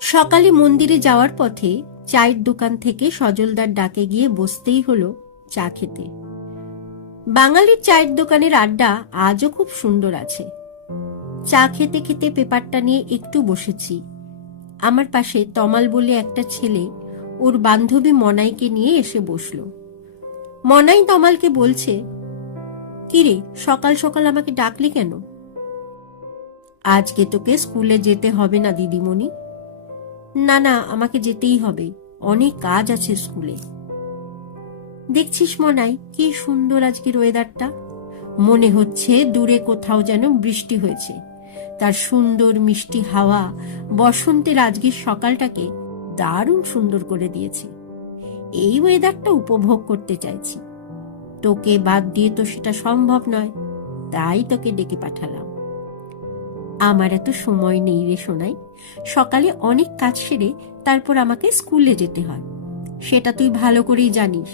সকালে মন্দিরে যাওয়ার পথে চায়ের দোকান থেকে সজলদার ডাকে গিয়ে বসতেই হলো চা খেতে। বাঙালির চায়ের দোকানের আড্ডা আজও খুব সুন্দর আছে। চা খেতে খেতে পেপারটা নিয়ে একটু বসেছি। আমার পাশে তমাল বলে একটা ছেলে ওর বান্ধবী মনাইকে নিয়ে এসে বসল। মনাই তমালকে বলছে কিরে সকাল সকাল আমাকে ডাকলি কেন? আজকে তোকে স্কুলে যেতে হবে না, দিদিমণি। না না, আমাকে যেতেই হবে। অনেক কাজ আছে স্কুলে। দেখছিস মনাই, কি সুন্দর আজকের ওয়েদারটা মনে হচ্ছে দূরে কোথাও যেন বৃষ্টি হয়েছে। তার সুন্দর মিষ্টি হাওয়া বসন্তের আজকের সকালটাকে দারুণ সুন্দর করে দিয়েছে। এই ওয়েদারটা উপভোগ করতে চাইছি। তোকে বাদ দিয়ে তো সেটা সম্ভব নয়। তাই তোকে ডেকে পাঠালাম। আমার এত সময় নেই রে শোনাই সকালে অনেক কাজ সেরে তারপর আমাকে স্কুলে যেতে হয়। সেটা তুই ভালো করেই জানিস।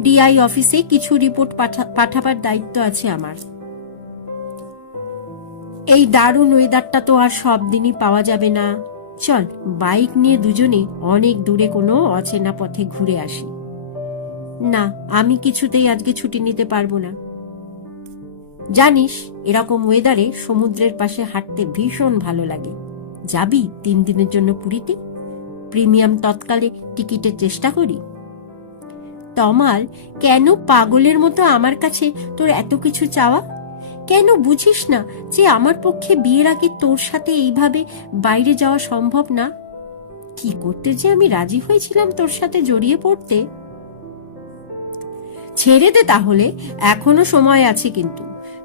ডিআই অফিসে কিছু রিপোর্ট পাঠাবার দায়িত্ব আছে আমার। এই দারুণ ওয়েদারটা তো আর সব দিনই পাওয়া যাবে না। চল, বাইক নিয়ে দুজনে অনেক দূরে কোনো অচেনা পথে ঘুরে আসি। না, আমি কিছুতেই আজকে ছুটি নিতে পারব না। জানিস, এরকম ওয়েদারে সমুদ্রের পাশে হাঁটতে ভীষণ ভালো লাগে। যাবি তিন দিনের জন্য পুরীতে? প্রিমিয়াম তৎকালে টিকিটের চেষ্টা করি। তমাল, কেন পাগলের মতো আমার কাছে তোর এত কিছু চাওয়া? কেন বুঝিস না যে আমার পক্ষে বিয়ের আগে তোর সাথে এইভাবে বাইরে যাওয়া সম্ভব না? কি করতে যে আমি রাজি হয়েছিলাম তোর সাথে জড়িয়ে পড়তে? ছেড়ে দে তাহলে, এখনও সময় আছে কিন্তু।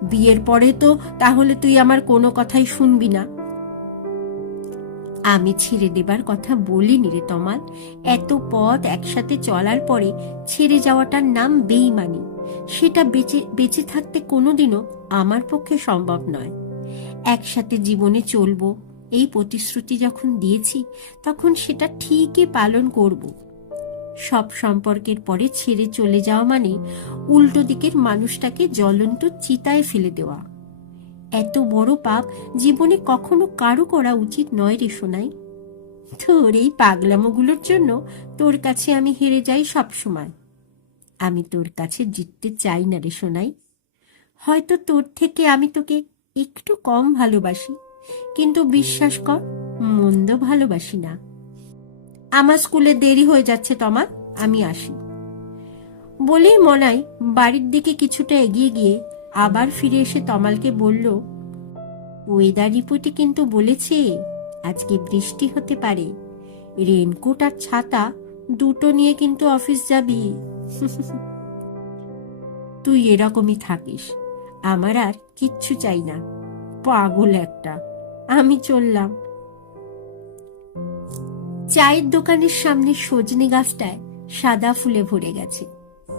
বিয়ের পরে তো, তাহলে তুই আমার কোনো কথাই শুনবি না। আমি ছেড়ে দেবার কথা বলিনি রে তমাল। এত পথ একসাথে চলার পরে ছেড়ে যাওয়াটার নাম বেইমানি। সেটা বেঁচে বেঁচে থাকতে কোনোদিনও আমার পক্ষে সম্ভব নয়। একসাথে জীবনে চলবো, এই প্রতিশ্রুতি যখন দিয়েছি, তখন সেটা ঠিকই পালন করব। সব সম্পর্কের পরে ছেড়ে চলে যাওয়া মানে উল্টো দিকের মানুষটাকে জ্বলন্ত চিতায় ফেলে দেওয়া। এত বড় পাপ জীবনে কখনো কারও করা উচিত নয় রে সোনাই। তোর এই পাগলামোগুলোর জন্য তোর কাছে আমি হেরে যাই সব সময়। আমি তোর কাছে জিততে চাই না রে সোনাই। হয়তো তোর থেকে আমি তোকে একটু কম ভালোবাসি, কিন্তু বিশ্বাস কর, মন্দ ভালোবাসি না। আমার স্কুলে দেরি হয়ে যাচ্ছে, তমা। আমি আসি। বলেই মনাই বাড়ির দিকে কিছুটা এগিয়ে গিয়ে আবার ফিরে এসে তমালকে বলল, ওয়েদার রিপোর্টে কিন্তু বলেছে আজকে বৃষ্টি হতে পারে। রেনকোট আর ছাতা দুটো নিয়ে কিন্তু অফিস যাবি। তুই এরকমই থাকিস। আমার আর কিচ্ছু চাই না। পাগল একটা। আমি চললাম। চায়ের দোকানের সামনে সজনে গাছটায় সাদা ফুলে ভরে গেছে।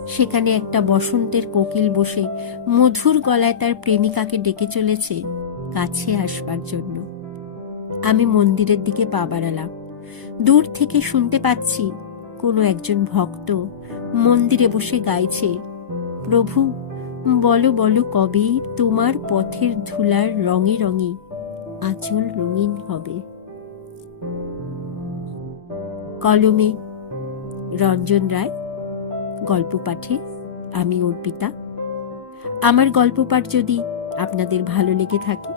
সেখানে একটা বসন্তের কোকিল বসে মধুর গলায় তার প্রেমিকাকে ডেকে চলেছে কাছে আসবার জন্য। আমি মন্দিরের দিকে পা বাড়ালাম। দূর থেকে শুনতে পাচ্ছি কোনো একজন ভক্ত মন্দিরে বসে গাইছে, প্রভু, বলো বলো কবে তোমার পথের ধুলার রঙে রঙে আঁচল রঙিন হবে? কলমে। রঞ্জন রায়, গল্প পাঠে আমি অর্পিতা। আমার গল্প পাঠ যদি আপনাদের ভালো লেগে থাকে,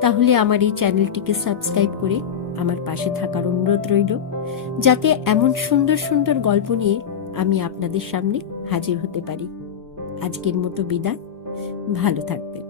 তাহলে আমার এই চ্যানেলটিকে সাবস্ক্রাইব করে আমার পাশে থাকার অনুরোধ রইল, যাতে এমন সুন্দর সুন্দর গল্প নিয়ে আমি আপনাদের সামনে হাজির হতে পারি। আজকের মতো বিদায়, ভালো থাকবেন।